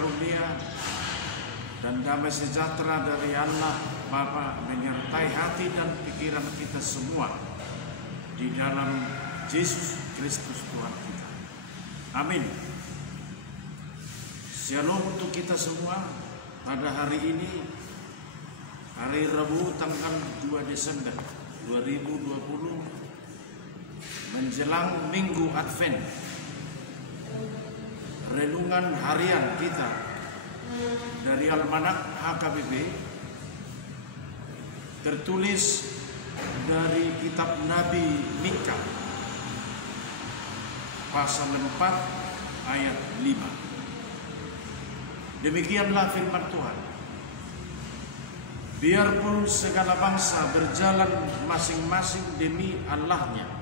karunia dan damai sejahtera dari Allah Bapa menyertai hati dan pikiran kita semua di dalam Yesus Kristus Tuhan kita. Amin. Shalom untuk kita semua pada hari ini, hari Rabu tanggal 2 Desember 2020 menjelang Minggu Advent. Renungan harian kita dari Almanak HKBP tertulis dari kitab Nabi Mika pasal 4 ayat 5. Demikianlah firman Tuhan. Biarpun segala bangsa berjalan masing-masing demi Allahnya,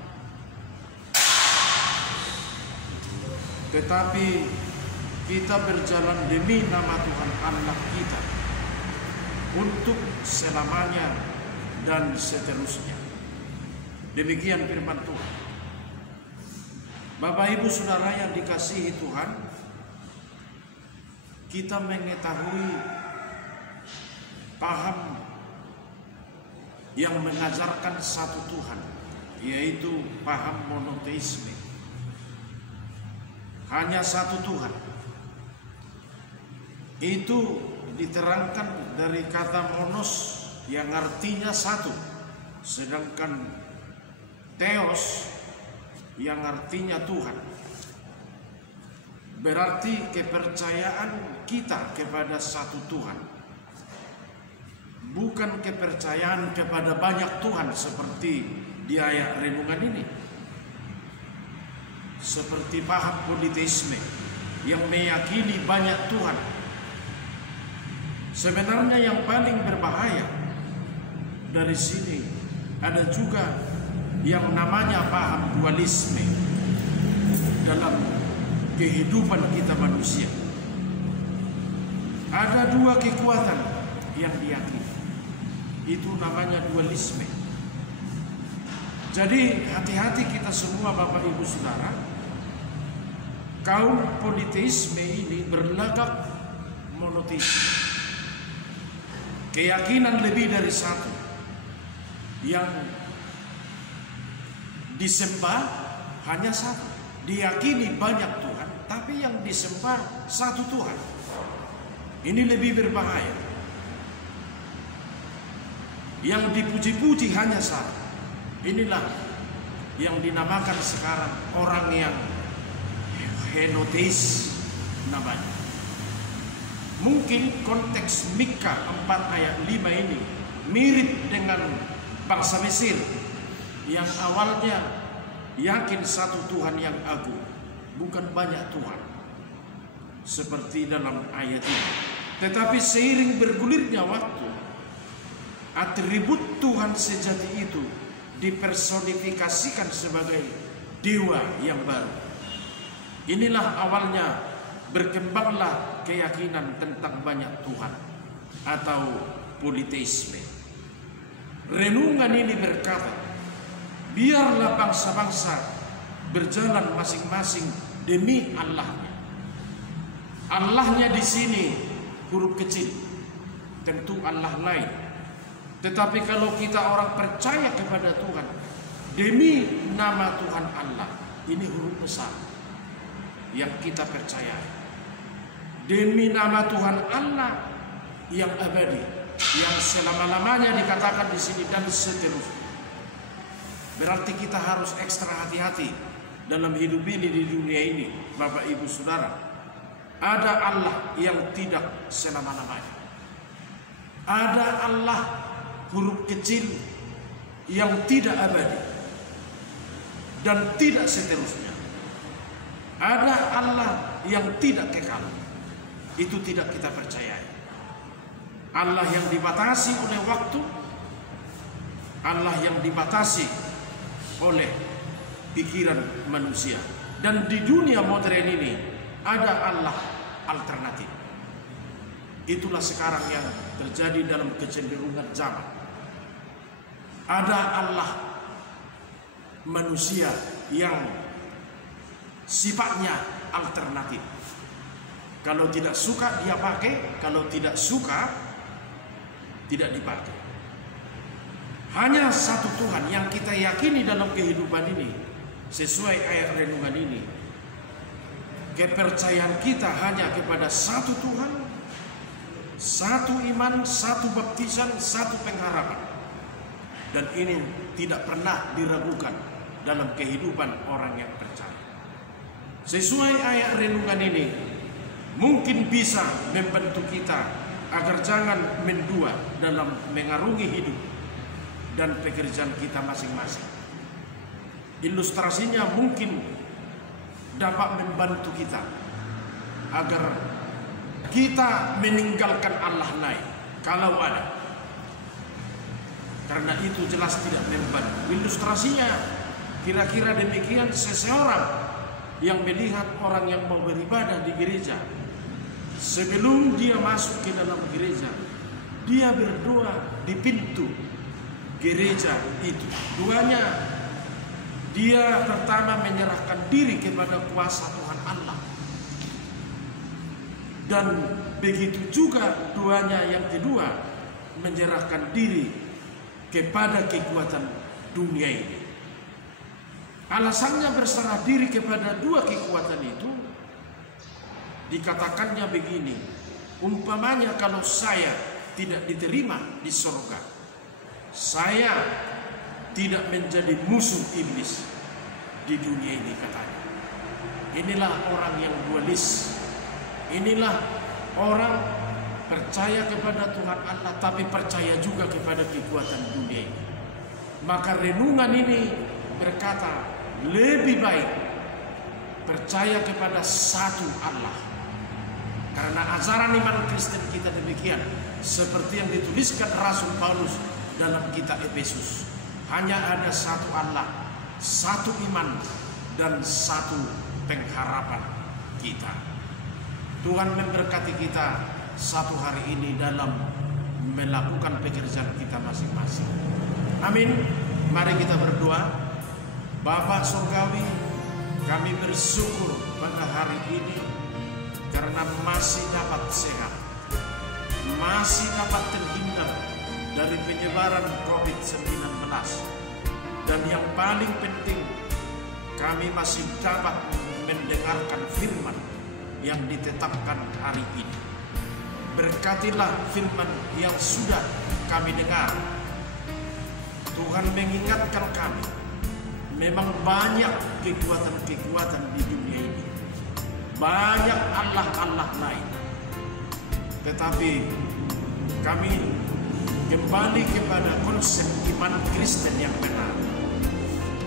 tetapi kita berjalan demi nama Tuhan Allah kita untuk selamanya dan seterusnya. Demikian firman Tuhan. Bapak Ibu Saudara yang dikasihi Tuhan, kita mengetahui paham yang mengajarkan satu Tuhan, yaitu paham monoteisme. Hanya satu Tuhan. Itu diterangkan dari kata monos yang artinya satu, sedangkan theos yang artinya Tuhan. Berarti kepercayaan kita kepada satu Tuhan, bukan kepercayaan kepada banyak Tuhan seperti di ayat renungan ini. Seperti paham politeisme yang meyakini banyak Tuhan. Sebenarnya yang paling berbahaya dari sini ada juga yang namanya paham dualisme dalam kehidupan kita manusia. Ada dua kekuatan yang diyakini. Itu namanya dualisme. Jadi hati-hati kita semua Bapak Ibu Saudara. Kaum politeisme ini berlagak monoteisme. Keyakinan lebih dari satu. Yang disembah hanya satu. Diyakini banyak Tuhan, tapi yang disembah satu Tuhan. Ini lebih berbahaya. Yang dipuji-puji hanya satu. Inilah yang dinamakan sekarang orang yang henoteis namanya. Mungkin konteks Mika 4 ayat 5 ini mirip dengan bangsa Mesir yang awalnya yakin satu Tuhan yang agung, bukan banyak Tuhan seperti dalam ayat ini. Tetapi seiring bergulirnya waktu, atribut Tuhan sejati itu dipersonifikasikan sebagai dewa yang baru. Inilah awalnya berkembanglah keyakinan tentang banyak Tuhan atau politeisme. Renungan ini berkata, biarlah bangsa-bangsa berjalan masing-masing demi Allahnya. Allahnya di sini huruf kecil, tentu Allah lain. Tetapi kalau kita orang percaya kepada Tuhan demi nama Tuhan Allah, ini huruf besar yang kita percaya. Demi nama Tuhan Allah yang abadi, yang selama-lamanya dikatakan di sini dan seterusnya. Berarti kita harus ekstra hati-hati dalam hidup ini di dunia ini, Bapak Ibu Saudara. Ada Allah yang tidak selama-lamanya. Ada Allah huruf kecil yang tidak abadi dan tidak seterusnya. Ada Allah yang tidak kekal. Itu tidak kita percayai. Allah yang dibatasi oleh waktu, Allah yang dibatasi oleh pikiran manusia. Dan di dunia modern ini ada Allah alternatif. Itulah sekarang yang terjadi dalam kecenderungan zaman. Ada Allah manusia yang sifatnya alternatif. Kalau tidak suka dia pakai, kalau tidak suka tidak dipakai. Hanya satu Tuhan yang kita yakini dalam kehidupan ini. Sesuai ayat renungan ini, kepercayaan kita hanya kepada satu Tuhan, satu iman, satu baptisan, satu pengharapan. Dan ini tidak pernah diragukan dalam kehidupan orang yang percaya. Sesuai ayat renungan ini, mungkin bisa membantu kita agar jangan mendua dalam mengarungi hidup dan pekerjaan kita masing-masing. Ilustrasinya mungkin dapat membantu kita agar kita meninggalkan Allah naik kalau ada. Karena itu jelas tidak membantu. Ilustrasinya kira-kira demikian, seseorang yang melihat orang yang mau beribadah di gereja, sebelum dia masuk ke dalam gereja, dia berdoa di pintu gereja itu. Duanya, dia pertama menyerahkan diri kepada kuasa Tuhan Allah. Dan begitu juga duanya yang kedua, menyerahkan diri kepada kekuatan dunia ini. Alasannya berserah diri kepada dua kekuatan itu, dikatakannya begini, umpamanya kalau saya tidak diterima di surga, saya tidak menjadi musuh iblis di dunia ini, katanya. Inilah orang yang dualis. Inilah orang percaya kepada Tuhan Allah tapi percaya juga kepada kekuatan dunia ini. Maka renungan ini berkata, lebih baik percaya kepada satu Allah. Karena ajaran iman Kristen kita demikian, seperti yang dituliskan Rasul Paulus dalam kitab Efesus. Hanya ada satu Allah, satu iman, dan satu pengharapan kita. Tuhan memberkati kita satu hari ini dalam melakukan pekerjaan kita masing-masing. Amin. Mari kita berdoa. Bapa Surgawi, kami bersyukur pada hari ini karena masih dapat sehat, masih dapat terhindar dari penyebaran COVID-19. Dan yang paling penting, kami masih dapat mendengarkan firman yang ditetapkan hari ini. Berkatilah firman yang sudah kami dengar. Tuhan mengingatkan kami, memang banyak kekuatan-kekuatan di dunia ini, banyak Allah-Allah lain. Tetapi kami kembali kepada konsep iman Kristen yang benar.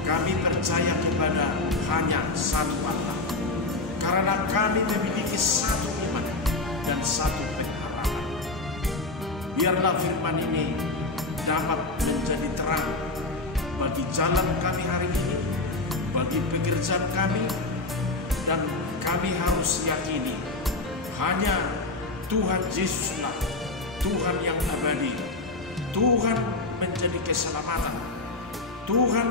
Kami percaya kepada hanya satu Allah, karena kami memiliki satu iman dan satu pengharapan. Biarlah firman ini dapat menjadi terang bagi jalan kami hari ini, bagi pekerjaan kami, dan kami harus yakini hanya Tuhan Yesuslah Tuhan yang abadi. Tuhan menjadi keselamatan, Tuhan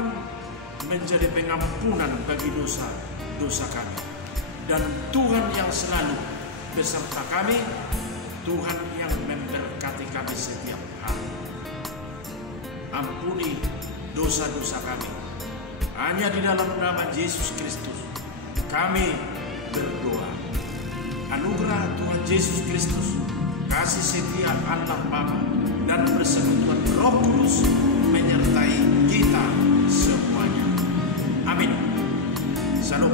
menjadi pengampunan bagi dosa-dosa kami, dan Tuhan yang selalu beserta kami, Tuhan yang memberkati kami setiap hari. Ampuni dosa-dosa kami, hanya di dalam nama Yesus Kristus kami berdoa. Anugerah Tuhan Yesus Kristus, kasih setia Allah Bapa, dan persekutuan Roh Kudus menyertai kita semuanya. Amin. Salam.